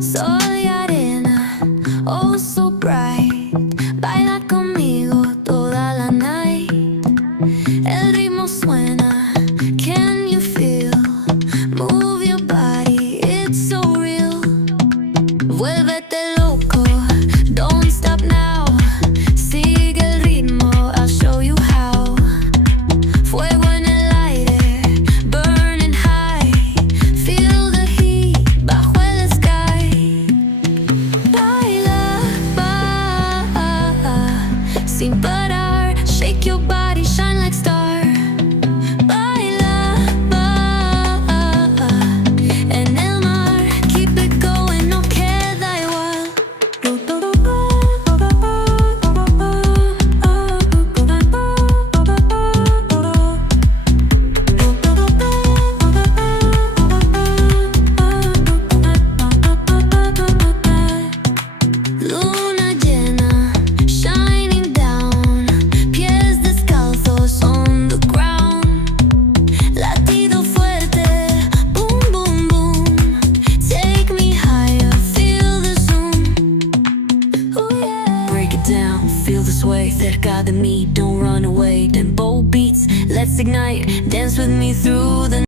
Sol y arena, oh so bright. Baila conmigo toda la night. El ritmo suena, can you feel? Move your body, it's so real. Vuélvete loco, don't stop now. Sigue el ritmo, I'll show you how. Fuego en el aire, burning high. Feel the heat bajo el sky. Baila, sin parar. Shake your body, shine like star. Baila, en el mar. Keep it going, no queda igual. Luna llena, shining down. Pies descalzos on the ground. Latido fuerte, boom, boom, boom. Take me higher, feel the zoom. Oh yeah. Break it down, feel the sway. Cerca de mí, don't run away. Tempo beats, let's ignite. Dance with me through the